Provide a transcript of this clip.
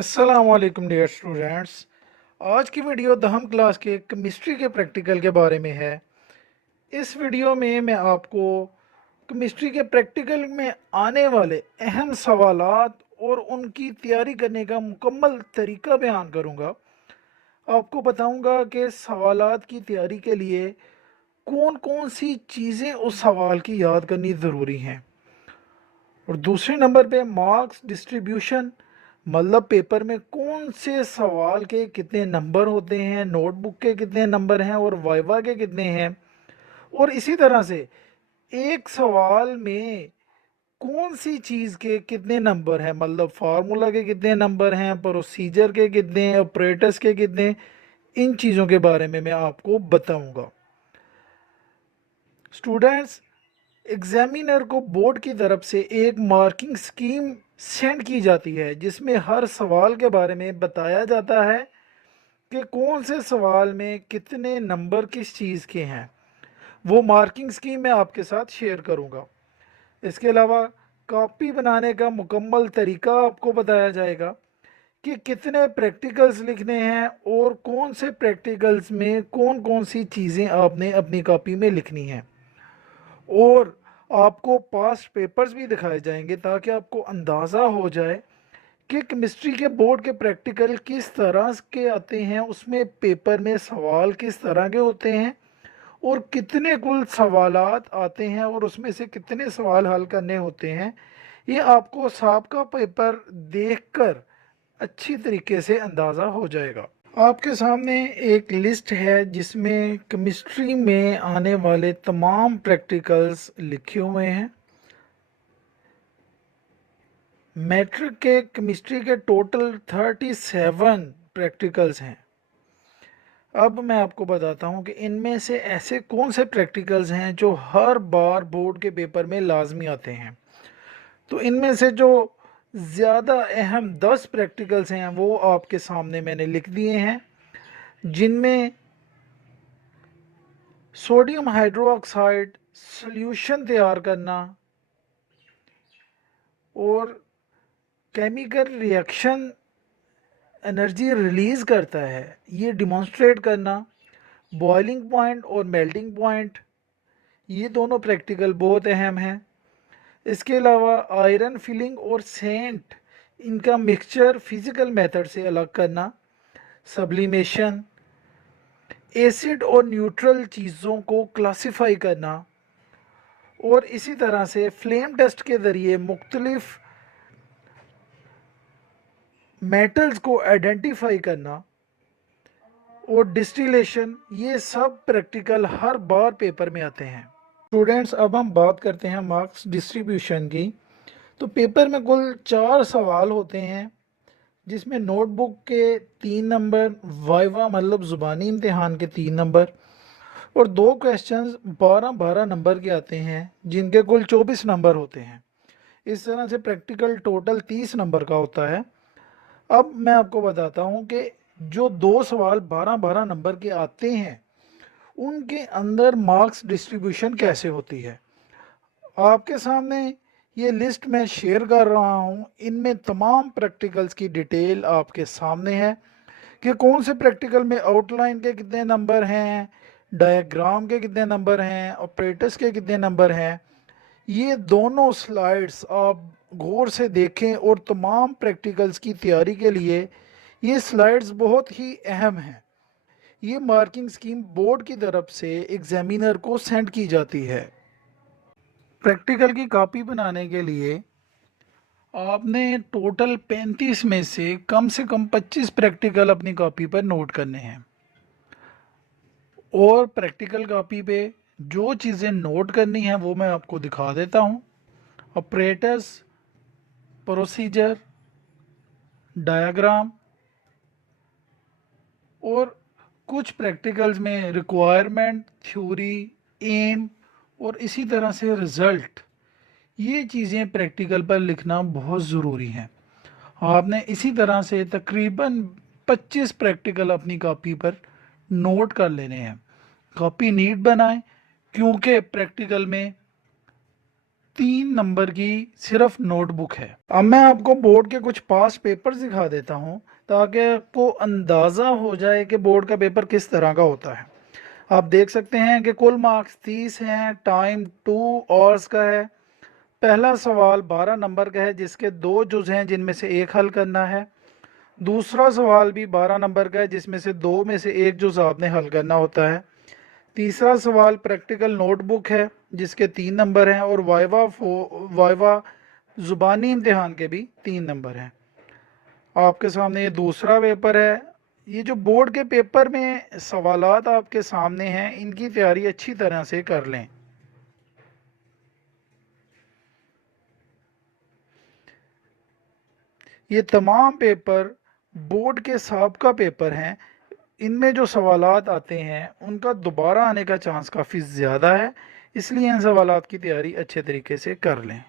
अस्सलाम वालेकुम dear students. आज की वीडियो दहम क्लास के केमिस्ट्री के प्रैक्टिकल के बारे में है। इस वीडियो में मैं आपको केमिस्ट्री के प्रैक्टिकल में आने वाले अहम सवालात और उनकी तैयारी करने का मुकम्मल तरीका बयान करूंगा। आपको बताऊंगा कि सवालात की तैयारी के लिए कौन कौन सी चीज़ें उस सवाल की याद करनी ज़रूरी हैं। और दूसरे नंबर पे मार्क्स डिस्ट्रीब्यूशन, मतलब पेपर में कौन से सवाल के कितने नंबर होते हैं, नोटबुक के कितने नंबर हैं और वाइवा के कितने हैं। और इसी तरह से एक सवाल में कौन सी चीज़ के कितने नंबर हैं, मतलब फार्मूला के कितने नंबर हैं, प्रोसीजर के कितने हैं, ऑपरेटर्स के कितने, इन चीज़ों के बारे में मैं आपको बताऊंगा। स्टूडेंट्स, एग्जामिनर को बोर्ड की तरफ से एक मार्किंग स्कीम सेंड की जाती है जिसमें हर सवाल के बारे में बताया जाता है कि कौन से सवाल में कितने नंबर किस चीज़ के हैं। वो मार्किंग स्कीम मैं आपके साथ शेयर करूंगा। इसके अलावा कॉपी बनाने का मुकम्मल तरीका आपको बताया जाएगा कि कितने प्रैक्टिकल्स लिखने हैं और कौन से प्रैक्टिकल्स में कौन कौन सी चीज़ें आपने अपनी कॉपी में लिखनी हैं। और आपको पास्ट पेपर्स भी दिखाए जाएंगे ताकि आपको अंदाज़ा हो जाए कि केमिस्ट्री के बोर्ड के प्रैक्टिकल किस तरह के आते हैं, उसमें पेपर में सवाल किस तरह के होते हैं और कितने कुल सवालात आते हैं और उसमें से कितने सवाल हल करने होते हैं। ये आपको साहब पेपर देखकर अच्छी तरीके से अंदाज़ा हो जाएगा। आपके सामने एक लिस्ट है जिसमें केमिस्ट्री में आने वाले तमाम प्रैक्टिकल्स लिखे हुए हैं। मैट्रिक के केमिस्ट्री के टोटल 37 प्रैक्टिकल्स हैं। अब मैं आपको बताता हूं कि इनमें से ऐसे कौन से प्रैक्टिकल्स हैं जो हर बार बोर्ड के पेपर में लाजमी आते हैं। तो इनमें से जो ज़्यादा अहम 10 प्रैक्टिकल्स हैं वो आपके सामने मैंने लिख दिए हैं, जिनमें सोडियम हाइड्रोक्साइड सॉल्यूशन तैयार करना और केमिकल रिएक्शन एनर्जी रिलीज़ करता है ये डिमॉन्स्ट्रेट करना, बॉइलिंग पॉइंट और मेल्टिंग पॉइंट, ये दोनों प्रैक्टिकल बहुत अहम हैं। इसके अलावा आयरन फिलिंग और सेंट, इनका मिक्सचर फिज़िकल मेथड से अलग करना, सब्लिमेशन, एसिड और न्यूट्रल चीज़ों को क्लासिफाई करना और इसी तरह से फ्लेम टेस्ट के ज़रिए मुख्तलिफ मेटल्स को आइडेंटिफाई करना और डिस्टिलेशन, ये सब प्रैक्टिकल हर बार पेपर में आते हैं। स्टूडेंट्स, अब हम बात करते हैं मार्क्स डिस्ट्रीब्यूशन की। तो पेपर में कुल 4 सवाल होते हैं जिसमें नोटबुक के 3 नंबर, वाइवा मतलब ज़ुबानी इम्तिहान के 3 नंबर और 2 क्वेश्चंस 12-12 नंबर के आते हैं जिनके कुल 24 नंबर होते हैं। इस तरह से प्रैक्टिकल टोटल 30 नंबर का होता है। अब मैं आपको बताता हूँ कि जो 2 सवाल 12-12 नंबर के आते हैं उनके अंदर मार्क्स डिस्ट्रीब्यूशन कैसे होती है। आपके सामने ये लिस्ट मैं शेयर कर रहा हूँ, इनमें तमाम प्रैक्टिकल्स की डिटेल आपके सामने है कि कौन से प्रैक्टिकल में आउटलाइन के कितने नंबर हैं, डायग्राम के कितने नंबर हैं, ऑपरेटर्स के कितने नंबर हैं। ये दोनों स्लाइड्स आप गौर से देखें और तमाम प्रैक्टिकल्स की तैयारी के लिए ये स्लाइड्स बहुत ही अहम हैं। ये मार्किंग स्कीम बोर्ड की तरफ से एग्जामिनर को सेंड की जाती है। प्रैक्टिकल की कॉपी बनाने के लिए आपने टोटल 35 में से कम 25 प्रैक्टिकल अपनी कॉपी पर नोट करने हैं। और प्रैक्टिकल कॉपी पे जो चीज़ें नोट करनी है वो मैं आपको दिखा देता हूँ। ऑपरेटर्स, प्रोसीजर, डायग्राम और कुछ प्रैक्टिकल्स में रिक्वायरमेंट, थ्योरी, एम और इसी तरह से रिज़ल्ट, ये चीज़ें प्रैक्टिकल पर लिखना बहुत ज़रूरी है। आपने इसी तरह से तकरीबन 25 प्रैक्टिकल अपनी कॉपी पर नोट कर लेने हैं। कॉपी नीट बनाएं क्योंकि प्रैक्टिकल में 3 नंबर की सिर्फ नोटबुक है। अब मैं आपको बोर्ड के कुछ पास्ट पेपर्स दिखा देता हूं ताकि आपको अंदाज़ा हो जाए कि बोर्ड का पेपर किस तरह का होता है। आप देख सकते हैं कि कुल मार्क्स 30 हैं, टाइम 2 आवर्स का है। पहला सवाल 12 नंबर का है जिसके 2 जुज हैं जिनमें से एक हल करना है। दूसरा सवाल भी 12 नंबर का है जिसमें से 2 में से एक जुज आपने हल करना होता है। तीसरा सवाल प्रैक्टिकल नोटबुक है जिसके 3 नंबर हैं और वाइवा ज़ुबानी इम्तिहान के भी 3 नंबर हैं। आपके सामने ये दूसरा पेपर है। ये जो बोर्ड के पेपर में सवालात आपके सामने हैं इनकी तैयारी अच्छी तरह से कर लें। ये तमाम पेपर बोर्ड के साबका पेपर हैं। इनमें जो सवालात आते हैं उनका दोबारा आने का चांस काफ़ी ज़्यादा है, इसलिए इन सवालात की तैयारी अच्छे तरीके से कर लें।